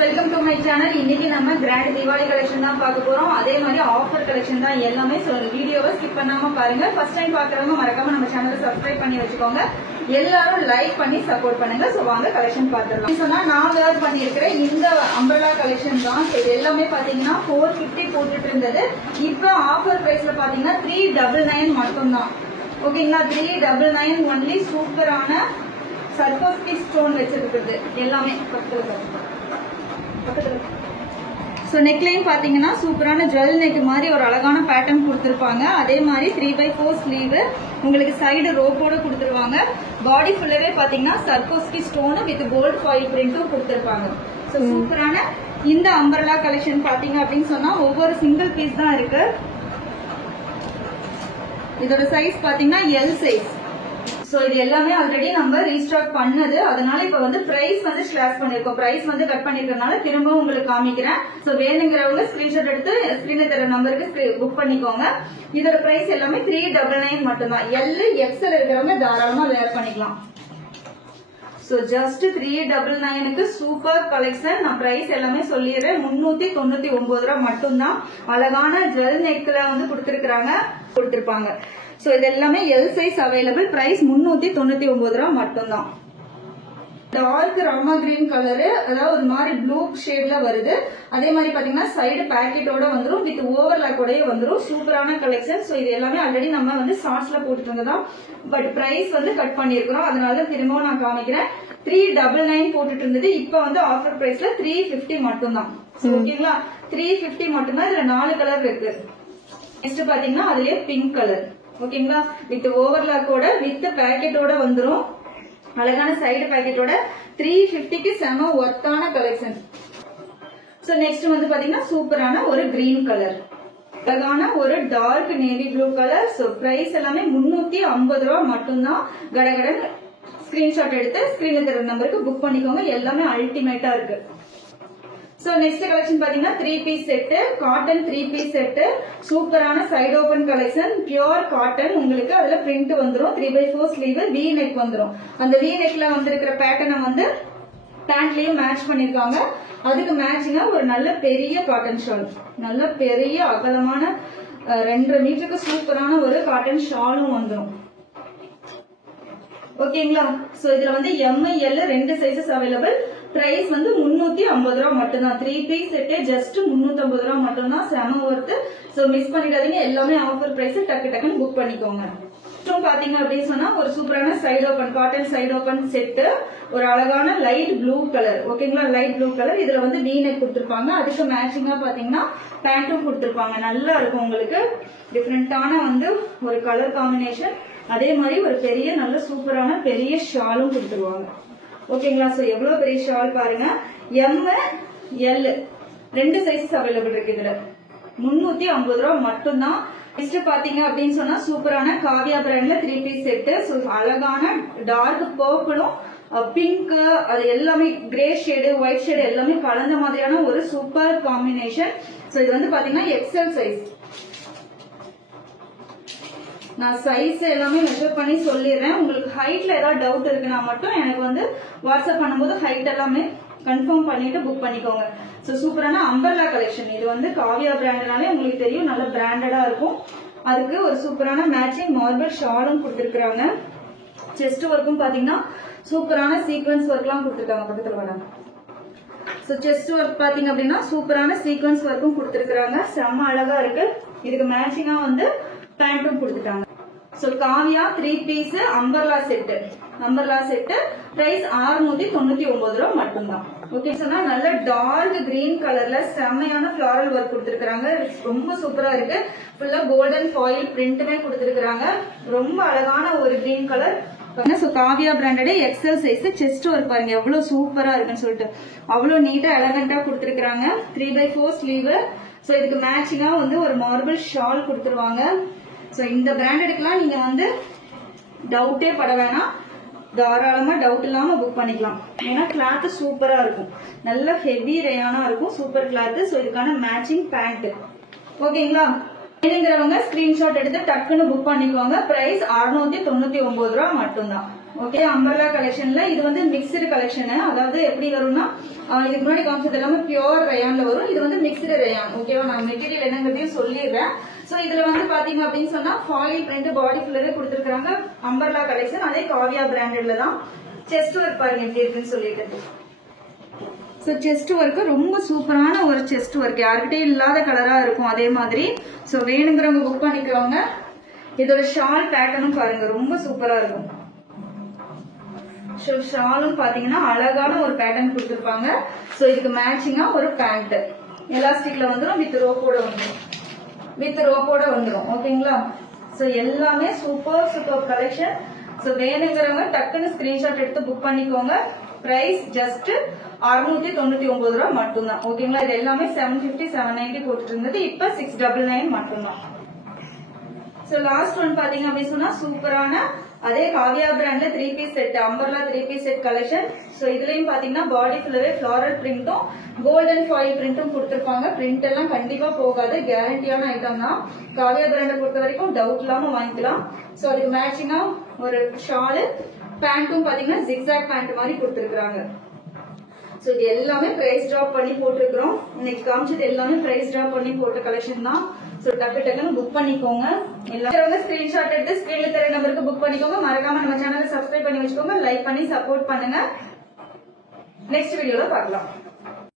Welcome to my channel. இன்னைக்கு நம்ம grand Deepavali collection தான் பார்க்க போறோம். அதே மாதிரி ஆஃபர் கலெக்ஷன் தான் எல்லாமே. சோ வீடியோவை ஸ்கிப் பண்ணாம பாருங்க. ஃபர்ஸ்ட் டைம் பாக்குறவங்க மறக்காம நம்ம சேனலை சப்ஸ்கிரைப் பண்ணி வச்சுக்கோங்க. எல்லாரும் லைக் பண்ணி சப்போர்ட் பண்ணுங்க. சோ வாங்க கலெக்ஷன் பார்த்துடலாம். சொன்னா நான் வேர் பண்ணியிருக்கிறேன் இந்த அம்பர்லா கலெக்ஷன் தான். இது எல்லாமே பாத்தீங்கன்னா 450 போட்டுட்டு இருந்தது. இப்போ ஆஃபர் பிரைஸ்ல பாத்தீங்கன்னா 399 மட்டும் தான். ஓகேங்களா, 399 ஒன்லி. சூப்பரான சர்ஃபஸ்கி ஸ்டோன் வச்சிருக்கிறது எல்லாமே பக்கத்துல. சோ நெக்லைன் பாத்தீங்கன்னா சூப்பரான ஜுவல் நெக் மாதிரி ஒரு அழகான பேட்டர்ன் கொடுத்திருப்பாங்க. அதே மாதிரி 3/4 ஸ்லீவ் உங்களுக்கு சைடு ரோப்போட கொடுத்துருவாங்க. பாடி ஃபுல்லவே பாத்தீங்கன்னா சர்ஃபஸ்கி ஸ்டோன் வித் கோல்ட் ஃபாயில் பிரிண்டும் கொடுத்திருப்பாங்க. சோ சூப்பரான இந்த அம்பர்லா கலெக்ஷன் பாத்தீங்க அப்படின்னு சொன்னா ஒவ்வொரு சிங்கிள் பீஸ் தான் இருக்கு. இதோட சைஸ் பாத்தீங்கன்னா எல் சைஸ். சோ இது எல்லாமே ஆல்ரெடி நம்ம ரீஸ்டாக் பண்ணது. அதனால இப்ப வந்து பிரைஸ் வந்து ஸ்லாஷ் பண்ணிருக்கோம். பிரைஸ் வந்து கட் பண்ணிருக்கனால திரும்ப உங்களுக்கு காமிக்கிறேன். சோ வேணுங்கிறவங்க ஸ்கிரீன்ஷாட் எடுத்து ஸ்கிரீன்ல தர நம்பருக்கு புக் பண்ணிக்கோங்க. இதோட பிரைஸ் எல்லாமே 399 மட்டும்தான். எல் எக்ஸ்எல் இருக்கிறவங்க தாராளமா வேர் பண்ணிக்கலாம். சோ ஜஸ்ட் 399க்கு சூப்பர் கலெக்ஷன். நான் பிரைஸ் எல்லாமே சொல்லிடுறேன். 399 ரூபாய் மட்டும்தான். அழகான ஜுவல் நெக்ல வந்து கொடுத்திருப்பாங்க. சோ இது எல்லாமே எல் சைஸ் அவைலபிள். பிரைஸ் 399 ரூபாய் மட்டும்தான். டார்க் ராமா கிரீன் கலரு, அதாவது ஒரு மாதிரி ப்ளூ ஷேட்ல வருது. அதே மாதிரி பாத்தீங்கன்னா சைடு பாக்கெட்டோட வந்துரும், வித் ஓவர்லாக்கோடய வந்துரும். சூப்பரான கலெக்ஷன். சோ இது எல்லாமே ஆல்ரெடி நம்ம வந்து ஷார்ட்ஸ்ல போட்டுட்டு இருந்ததா. பட் பிரைஸ் வந்து கட் பண்ணிருக்கிறோம். அதனால திரும்பவும் நான் காமிக்கிறேன். 399 போட்டுட்டு இருந்தது. இப்ப வந்து ஆஃபர் பிரைஸ்ல 350 மட்டும்தான். ஓகேங்களா, 350 மட்டும்தான். இதுல 4 கலர் இருக்கு. நெக்ஸ்ட் பாத்தீங்கன்னா அதுலயே பிங்க் கலர். ஓகேங்களா, வித் ஓவர்லாக்கோட வித் பேக்கெட்டோட வந்துரும். அழகான சைடு பேக்கெட்டோட 350க்கு செம ஒர்த்தான கலெக்ஷன். சோ நெக்ஸ்ட் வந்து பாத்தீங்கன்னா சூப்பரான ஒரு கிரீன் கலர், அழகான ஒரு dark navy blue colour. So price எல்லாமே 350 ரூபாய் மட்டும்தான். கடகடன் ஸ்கிரீன்ஷாட் எடுத்து ஸ்கிரீன்ல தர நம்பருக்கு புக் பண்ணிக்கோங்க. எல்லாமே அல்டிமேட்டா இருக்கு. சோ நெக்ஸ்ட் கலெக்ஷன் பாத்தீங்கன்னா 3 piece set, cotton 3 piece set. சூப்பரான side open collection, pure cotton. உங்களுக்கு அதுல பிரிண்ட் வந்துரும். 3/4 ஸ்லீவ், வி நெக் வந்துரும். அந்த வி நெக்ல வந்திருக்கிற பேட்டர்னை வந்து பேண்ட்லயும் மேட்ச் பண்ணிருக்காங்க. அதுக்கு மேட்சிங்கா ஒரு நல்ல பெரிய காட்டன் ஷால், நல்ல பெரிய அகலமான 2.5 மீட்டருக்கு சூப்பரான ஒரு காட்டன் ஷாலும் வந்துரும். ஓகேங்களா, சோ இதுல வந்து எம்ஐஎல் 2 சைசஸ் அவைலபிள். பிரைஸ் வந்து 350 ரூபாய் மட்டும்தான். 3 பீஸ் செட்டே ஜஸ்ட் 350 ரூபாய் மட்டும்தான். செம ஒர்த்து. சோ மிஸ் பண்ணிடாதீங்க. எல்லாமே ஆஃபர் பிரைஸ். டக்குன்னு புக் பண்ணிக்கோங்க. பாத்தீங்க அப்படின்னு சொன்னா ஒரு சூப்பரான side open cotton side open set, ஒரு அழகான லைட் ப்ளூ கலர். ஓகேங்களா, லைட் ப்ளூ கலர். இதுல வந்து வி நெக் கொடுத்திருப்பாங்க. அதுக்கு மேட்சிங்கா பாத்தீங்கன்னா பேண்டும் கொடுத்திருப்பாங்க. நல்லா இருக்கும் உங்களுக்கு. டிஃபரெண்டான வந்து ஒரு கலர் காம்பினேஷன். அதே மாதிரி ஒரு பெரிய நல்ல சூப்பரான பெரிய ஷாலும் கொடுத்துருவாங்க. ஓகேங்களா, சோ எவ்வளவு பெரிய ஷால் பாருங்க. எம் எல் 2 சைஸ் அவைலபிள் இருக்கு. இதுல 350 ரூபாய் மட்டும்தான். நெக்ஸ்ட் பாத்தீங்க அப்படின்னு சொன்னா சூப்பரான காவியா பிராண்ட்ல 3 பீஸ் செட். அழகான டார்க் பர்பிளும் பிங்க், அது எல்லாமே கிரே ஷேடு ஒயிட் ஷேடு எல்லாமே கலந்த மாதிரியான ஒரு சூப்பர் காம்பினேஷன். சோ இது வந்து பாத்தீங்கன்னா எக்ஸ்எல் சைஸ். நான் சைஸ் எல்லாமே மெஷர் பண்ணி சொல்லிடுறேன். உங்களுக்கு ஹைட்ல ஏதாவது டவுட் இருக்குன்னா மட்டும் எனக்கு வந்து வாட்ஸ்அப் பண்ணும்போது ஹைட் எல்லாமே கன்ஃபார்ம் பண்ணிட்டு புக் பண்ணிக்கோங்க. சோ சூப்பரான அம்பர்லா கலெக்ஷன். இது வந்து காவியா பிராண்ட்னாலே உங்களுக்கு தெரியும், நல்ல பிராண்டடா இருக்கும். அதுக்கு ஒரு சூப்பரான மேட்சிங் மார்பிள் ஷாலும் கொடுத்திருக்காங்க. செஸ்ட் ஒர்க்கும் பாத்தீங்கன்னா சூப்பரான சீக்வன்ஸ் ஒர்க் எல்லாம் கொடுத்திருக்காங்க. பக்கத்துல வராங்க. சோ செஸ்ட் ஒர்க் பாத்தீங்க அப்படின்னா சூப்பரான சீக்வன்ஸ் ஒர்க்கும் கொடுத்திருக்காங்க. செம்ம அழகா இருக்கு. இதுக்கு மேட்சிங்கா வந்து பேண்டும் கொடுத்துட்டாங்க. So Kavya 3 piece umbrella set. Umbrella set price 699 ரூபாய் மட்டும்தான். ஓகே, சொன்னா நல்ல டார்க் கிரீன் கலர்ல செம்மையான ஃபிளாரல் ஒர்க் கொடுத்திருக்காங்க. ரொம்ப சூப்பரா இருக்கு. ஃபுல்லா கோல்டன் ஃபாயில் பிரிண்ட்டுமே கொடுத்திருக்காங்க. ரொம்ப அழகான ஒரு green colour. So Kavya branded XL size. Chest work பாருங்க எவ்வளவு சூப்பரா இருக்குன்னு சொல்லிட்டு அவ்வளவு நீட்டா எலகண்டா கொடுத்திருக்காங்க. 3/4 ஸ்லீவ். சோ இதுக்கு மேட்சிங்கா வந்து ஒரு மார்பிள் ஷால் கொடுத்துருவாங்க. சோ இந்த பிராண்டடுக்குலாம் நீங்க வந்து டவுட்டே பட வேணாம். தாராளமா டவுட் இல்லாம புக் பண்ணிக்கலாம். ஏன்னா கிளாத் சூப்பரா இருக்கும். நல்ல ஹெவி ரேயானா இருக்கும். Super cloth. சோ இதுக்கான மேட்சிங் பேண்ட். ஓகேங்களா, வேணுங்கிறவங்க ஸ்கிரீன்ஷாட் எடுத்து டக்குன்னு புக் பண்ணிக்கோங்க. பிரைஸ் 699 ரூபாய் மட்டும்தான். ஓகே அம்பர்லா கலெக்ஷன்ல இது வந்து மிக்ஸ்டு கலெக்ஷன். அதாவது எப்படி வரும்னா இதுக்கு முன்னாடி காமிச்சது எல்லாமே பியூர் ரயான்ல வரும். இது வந்து மிக்ஸ்டு ரயான். ஓகேவா, நான் மெட்டீரியல் என்னங்கிறதையும் சொல்லிடுறேன். சோ இதுல வந்து பாத்தீங்க அப்படின்னு சொன்னா ஃபாயில் பிரிண்ட் பாடி ஃபுல்லரே கொடுத்துருக்காங்க. அம்பர்லா கலெக்ஷன் அதே காவியா பிராண்டட்ல தான். செஸ்ட் ஒர்க் பாருங்க எப்படி இருக்குன்னு சொல்லிட்டு. சோ செஸ்ட் ஒர்க் ரொம்ப சூப்பரான ஒரு செஸ்ட் ஒர்க், யார்கிட்டயும் இல்லாத கலரா இருக்கும். அதே மாதிரி சோ வேணுங்கிறவங்க புக் பண்ணிக்கிறவங்க. இதோட ஷால் பேட்டர்னும் பாருங்க ரொம்ப சூப்பரா இருக்கும். ஷாலும் பாத்தீங்கன்னா அழகான ஒரு பேட்டர்ன் கொடுத்திருப்பாங்க. சோ இதுக்கு மேட்சிங்கா ஒரு பேண்ட் எலாஸ்டிக்ல வந்துடும், வித் ரோப்போட வந்துடும். ஓகேங்களா, சோ எல்லாமே சூப்பர் கலெக்ஷன். சோ வேணுங்கிறவங்க டக்குன்னு ஸ்கிரீன்ஷாட் எடுத்து புக் பண்ணிக்கோங்க. பிரைஸ் ஜஸ்ட் 699 ரூபா மட்டும்தான். ஓகேங்களா, இது எல்லாமே 750 790 போட்டுட்டு இருந்தது, இப்ப 699 மட்டும்தான். சோ லாஸ்ட் ஒன் பாத்தீங்க அப்படின்னு சொன்னா சூப்பரான அதே காவியா பிராண்ட்ல 3 piece set, umbrella 3 piece set collection. So இதுலயும் பாத்தீங்கன்னா பாடி ஃபுல்லவே ஃபிளாரல் பிரிண்டும் கோல்டன் ஃபாயில் பிரிண்டும் கொடுத்திருப்பாங்க. பிரிண்ட் எல்லாம் கண்டிப்பா போகாது, கேரண்டியான ஐட்டம் தான். காவியா பிராண்டை பொறுத்த வரைக்கும் டவுட் இல்லாம வாங்கிக்கலாம். சோ அதுக்கு மேட்சிங்கா ஒரு ஷாலு, பேண்ட்டும் பாத்தீங்கன்னா ஜிக்ஸாக் பேண்ட் மாதிரி கொடுத்திருக்காங்க. சோ இது எல்லாமே பிரைஸ் டிராப் பண்ணி போட்டிருக்கிறோம். இன்னைக்கு காமிச்சது எல்லாமே பிரைஸ் டிராப் பண்ணி போட்ட கலெக்ஷன் தான். சோ டக்குன்னு புக் பண்ணிக்கோங்க. எல்லாரும் ஸ்கிரீன்ஷாட் எடுத்து ஸ்கிரீன்ல தெரிய நம்பருக்கு புக் பண்ணிக்கோங்க. மறக்காம நம்ம சேனலை சப்ஸ்கிரைப் பண்ணி வச்சுக்கோங்க, லைக் பண்ணி சப்போர்ட் பண்ணுங்க. நெக்ஸ்ட் வீடியோல பார்க்கலாம்.